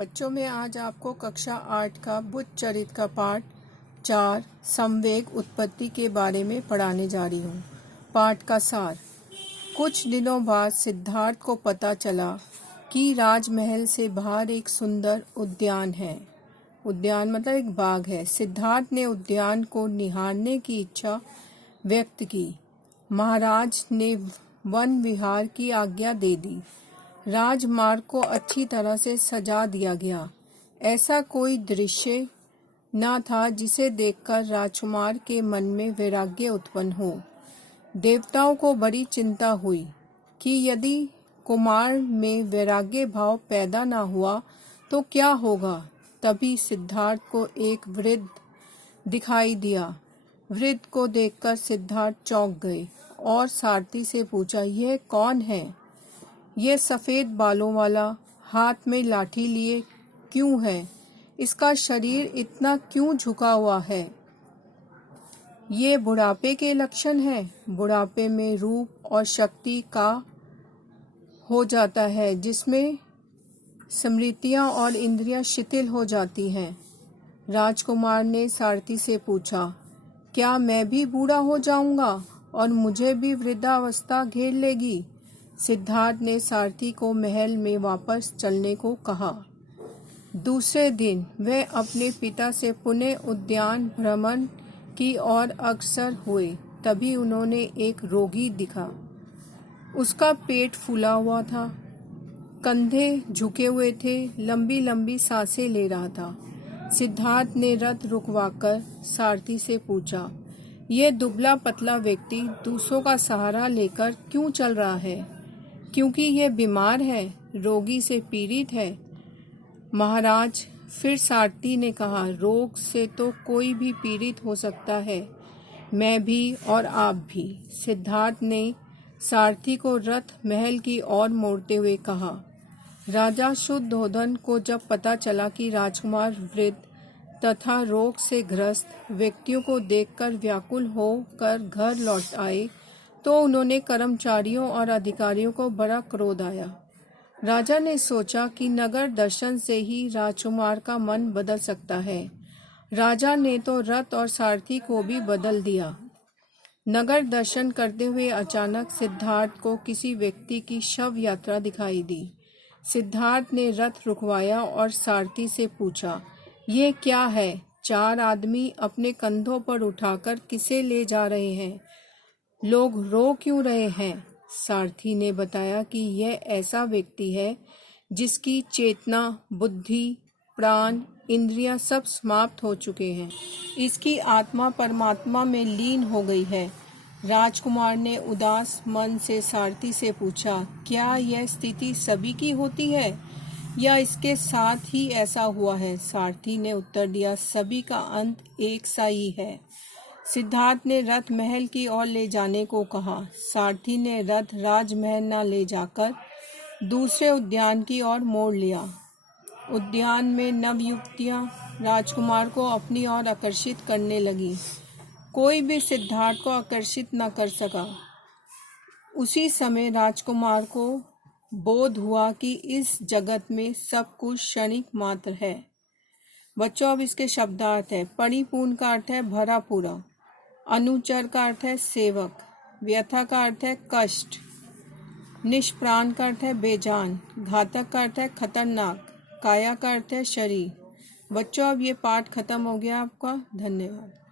बच्चों में आज आपको कक्षा 8 का बुद्ध चरित्र का पाठ 4 संवेग उत्पत्ति के बारे में पढ़ाने जा रही हूँ। पाठ का सार। कुछ दिनों बाद सिद्धार्थ को पता चला कि राजमहल से बाहर एक सुंदर उद्यान है। उद्यान मतलब एक बाग है। सिद्धार्थ ने उद्यान को निहारने की इच्छा व्यक्त की। महाराज ने वन विहार की आज्ञा दे दी। राजमार्ग को अच्छी तरह से सजा दिया गया। ऐसा कोई दृश्य न था जिसे देखकर राजकुमार के मन में वैराग्य उत्पन्न हो। देवताओं को बड़ी चिंता हुई कि यदि कुमार में वैराग्य भाव पैदा न हुआ तो क्या होगा। तभी सिद्धार्थ को एक वृद्ध दिखाई दिया। वृद्ध को देखकर सिद्धार्थ चौंक गए और सारथी से पूछा, यह कौन है? यह सफेद बालों वाला, हाथ में लाठी लिए क्यों है? इसका शरीर इतना क्यों झुका हुआ है? ये बुढ़ापे के लक्षण है। बुढ़ापे में रूप और शक्ति का हो जाता है, जिसमें स्मृतियां और इंद्रियां शिथिल हो जाती हैं। राजकुमार ने सारथी से पूछा, क्या मैं भी बूढ़ा हो जाऊंगा और मुझे भी वृद्धावस्था घेर लेगी? सिद्धार्थ ने सारथी को महल में वापस चलने को कहा। दूसरे दिन वह अपने पिता से पुनः उद्यान भ्रमण की ओर अग्रसर हुए। तभी उन्होंने एक रोगी दिखा। उसका पेट फूला हुआ था, कंधे झुके हुए थे, लंबी लंबी सांसें ले रहा था। सिद्धार्थ ने रथ रुकवाकर सारथी से पूछा, यह दुबला पतला व्यक्ति दूसरों का सहारा लेकर क्यों चल रहा है? क्योंकि यह बीमार है, रोगी से पीड़ित है। महाराज, फिर सारथी ने कहा, रोग से तो कोई भी पीड़ित हो सकता है, मैं भी और आप भी। सिद्धार्थ ने सारथी को रथ महल की ओर मोड़ते हुए कहा। राजा शुद्धोधन को जब पता चला कि राजकुमार वृद्ध तथा रोग से ग्रस्त व्यक्तियों को देखकर व्याकुल होकर घर लौट आए, तो उन्होंने कर्मचारियों और अधिकारियों को बड़ा क्रोध आया। राजा ने सोचा कि नगर दर्शन से ही राजकुमार का मन बदल सकता है। राजा ने तो रथ और सारथी को भी बदल दिया। नगर दर्शन करते हुए अचानक सिद्धार्थ को किसी व्यक्ति की शव यात्रा दिखाई दी। सिद्धार्थ ने रथ रुकवाया और सारथी से पूछा, यह क्या है? 4 आदमी अपने कंधों पर उठाकर किसे ले जा रहे हैं? लोग रो क्यों रहे हैं? सारथी ने बताया कि यह ऐसा व्यक्ति है जिसकी चेतना, बुद्धि, प्राण, इंद्रियां सब समाप्त हो चुके हैं। इसकी आत्मा परमात्मा में लीन हो गई है। राजकुमार ने उदास मन से सारथी से पूछा, क्या यह स्थिति सभी की होती है या इसके साथ ही ऐसा हुआ है? सारथी ने उत्तर दिया, सभी का अंत एक सा ही है। सिद्धार्थ ने रथ महल की ओर ले जाने को कहा। सारथी ने रथ राजमहल न ले जाकर दूसरे उद्यान की ओर मोड़ लिया। उद्यान में नवयुवतियां राजकुमार को अपनी ओर आकर्षित करने लगी। कोई भी सिद्धार्थ को आकर्षित न कर सका। उसी समय राजकुमार को बोध हुआ कि इस जगत में सब कुछ क्षणिक मात्र है। बच्चों, अब इसके शब्दार्थ है। परिपूर्ण का अर्थ है भरा पूरा, अनुचर का अर्थ है सेवक, व्यथा का अर्थ है कष्ट, निष्प्राण का अर्थ है बेजान, घातक का अर्थ है खतरनाक, काया का अर्थ है शरीर। बच्चों, अब ये पाठ खत्म हो गया आपका। धन्यवाद।